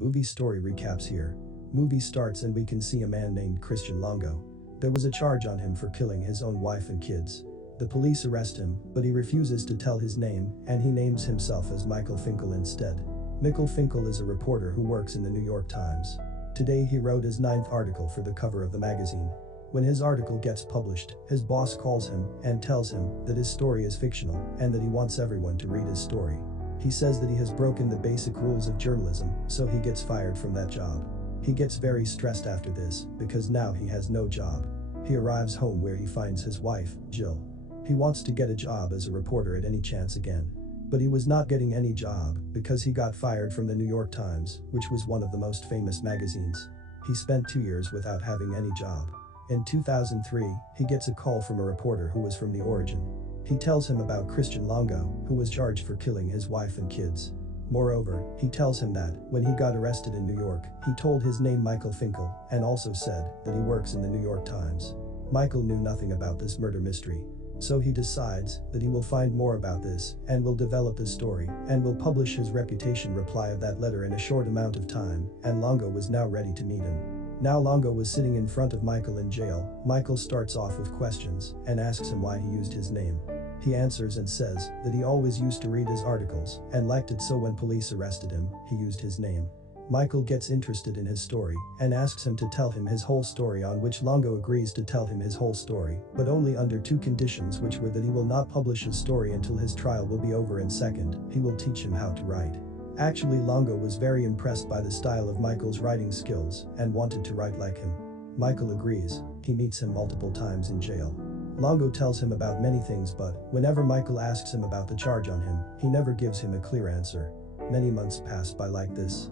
Movie story recaps here. Movie starts and we can see a man named Christian Longo. There was a charge on him for killing his own wife and kids. The police arrest him, but he refuses to tell his name, and he names himself as Michael Finkel instead. Michael Finkel is a reporter who works in the New York Times. Today he wrote his 9th article for the cover of the magazine. When his article gets published, his boss calls him and tells him that his story is fictional and that he wants everyone to read his story. He says that he has broken the basic rules of journalism, so he gets fired from that job. He gets very stressed after this because now he has no job. He arrives home where he finds his wife, Jill. He wants to get a job as a reporter at any chance again. But he was not getting any job because he got fired from the New York Times, which was one of the most famous magazines. He spent 2 years without having any job. In 2003, he gets a call from a reporter who was from the origin. He tells him about Christian Longo, who was charged for killing his wife and kids. Moreover, he tells him that, when he got arrested in New York, he told his name Michael Finkel and also said that he works in the New York Times. Michael knew nothing about this murder mystery. So he decides that he will find more about this and will develop the story and will publish his reputation reply of that letter in a short amount of time, and Longo was now ready to meet him. Now Longo was sitting in front of Michael in jail. Michael starts off with questions and asks him why he used his name. He answers and says that he always used to read his articles and liked it, so when police arrested him, he used his name. Michael gets interested in his story and asks him to tell him his whole story, on which Longo agrees to tell him his whole story, but only under 2 conditions, which were that he will not publish his story until his trial will be over, and second, he will teach him how to write. Actually, Longo was very impressed by the style of Michael's writing skills and wanted to write like him. Michael agrees. He meets him multiple times in jail. Longo tells him about many things, but whenever Michael asks him about the charge on him, he never gives him a clear answer. Many months pass by like this.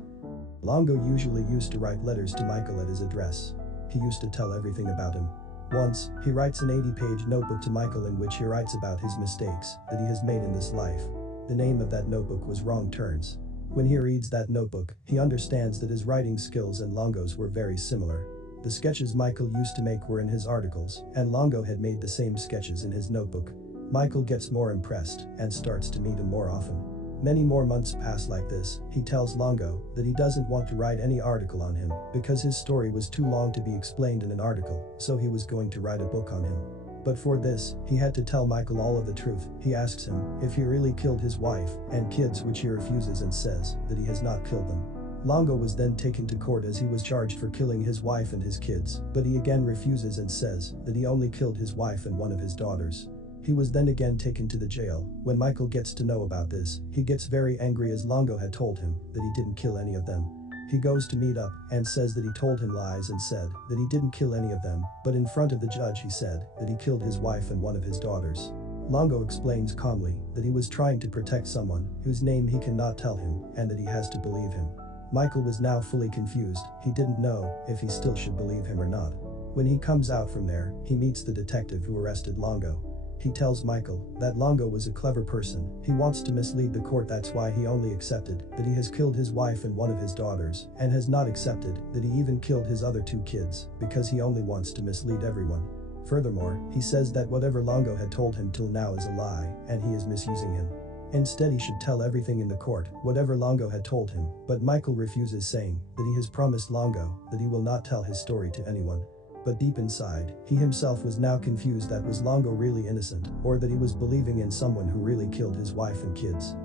Longo usually used to write letters to Michael at his address. He used to tell everything about him. Once, he writes an 80-page notebook to Michael in which he writes about his mistakes that he has made in this life. The name of that notebook was Wrong Turns. When he reads that notebook, he understands that his writing skills and Longo's were very similar. The sketches Michael used to make were in his articles, and Longo had made the same sketches in his notebook. Michael gets more impressed and starts to meet him more often. Many more months pass like this. He tells Longo that he doesn't want to write any article on him because his story was too long to be explained in an article, so he was going to write a book on him. But for this, he had to tell Michael all of the truth. He asks him if he really killed his wife and kids, which he refuses and says that he has not killed them. Longo was then taken to court as he was charged for killing his wife and his kids, but he again refuses and says that he only killed his wife and one of his daughters. He was then again taken to the jail. When Michael gets to know about this, he gets very angry as Longo had told him that he didn't kill any of them. He goes to meet up and says that he told him lies and said that he didn't kill any of them, but in front of the judge he said that he killed his wife and one of his daughters. Longo explains calmly that he was trying to protect someone whose name he cannot tell him and that he has to believe him. Michael was now fully confused. He didn't know if he still should believe him or not. When he comes out from there, he meets the detective who arrested Longo. He tells Michael that Longo was a clever person. He wants to mislead the court, that's why he only accepted that he has killed his wife and one of his daughters, and has not accepted that he even killed his other 2 kids, because he only wants to mislead everyone. Furthermore, he says that whatever Longo had told him till now is a lie, and he is misusing him. Instead, he should tell everything in the court, whatever Longo had told him, but Michael refuses, saying that he has promised Longo that he will not tell his story to anyone. But deep inside, he himself was now confused, that was Longo really innocent, or that he was believing in someone who really killed his wife and kids.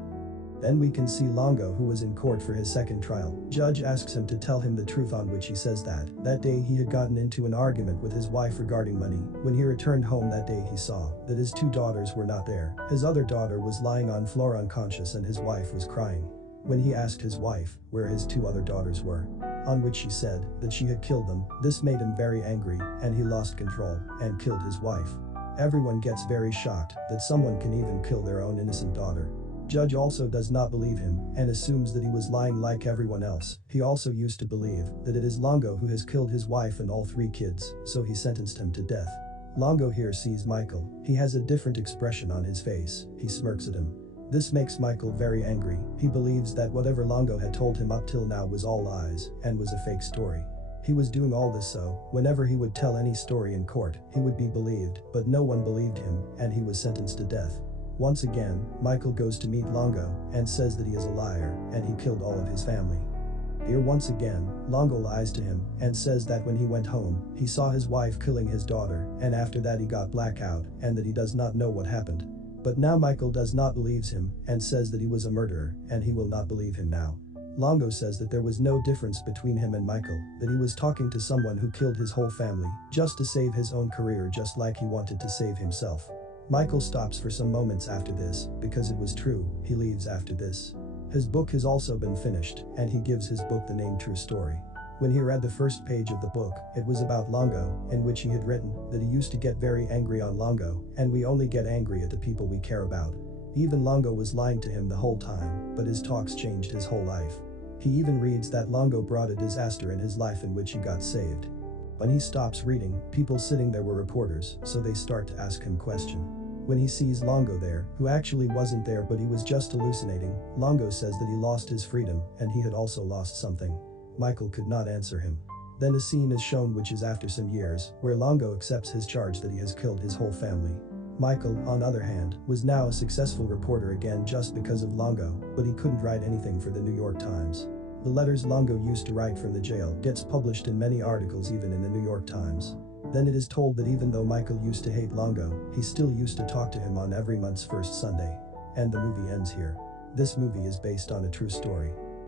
Then we can see Longo, who was in court for his 2nd trial. Judge asks him to tell him the truth, on which he says that day he had gotten into an argument with his wife regarding money. When he returned home that day, he saw that his 2 daughters were not there. His other daughter was lying on floor unconscious and his wife was crying. When he asked his wife where his 2 other daughters were, on which she said that she had killed them, this made him very angry and he lost control and killed his wife. Everyone gets very shocked that someone can even kill their own innocent daughter. Judge also does not believe him and assumes that he was lying like everyone else. He also used to believe that it is Longo who has killed his wife and all 3 kids, so he sentenced him to death. Longo here sees Michael. He has a different expression on his face. He smirks at him. This makes Michael very angry. He believes that whatever Longo had told him up till now was all lies and was a fake story. He was doing all this so, whenever he would tell any story in court, he would be believed, but no one believed him, and he was sentenced to death. Once again, Michael goes to meet Longo and says that he is a liar and he killed all of his family. Here once again, Longo lies to him and says that when he went home, he saw his wife killing his daughter, and after that he got blackout and that he does not know what happened. But now Michael does not believe him and says that he was a murderer and he will not believe him now. Longo says that there was no difference between him and Michael, that he was talking to someone who killed his whole family just to save his own career just like he wanted to save himself. Michael stops for some moments after this because it was true. He leaves after this. His book has also been finished and he gives his book the name True Story. When he read the first page of the book, it was about Longo, in which he had written that he used to get very angry on Longo, and we only get angry at the people we care about. Even Longo was lying to him the whole time, but his talks changed his whole life. He even reads that Longo brought a disaster in his life in which he got saved. When he stops reading, people sitting there were reporters, so they start to ask him questions. When he sees Longo there, who actually wasn't there but he was just hallucinating, Longo says that he lost his freedom and he had also lost something. Michael could not answer him. Then a scene is shown which is after some years, where Longo accepts his charge that he has killed his whole family. Michael, on the other hand, was now a successful reporter again just because of Longo, but he couldn't write anything for the New York Times. The letters Longo used to write from the jail gets published in many articles even in the New York Times. Then it is told that even though Michael used to hate Longo, he still used to talk to him on every month's first Sunday. And the movie ends here. This movie is based on a true story.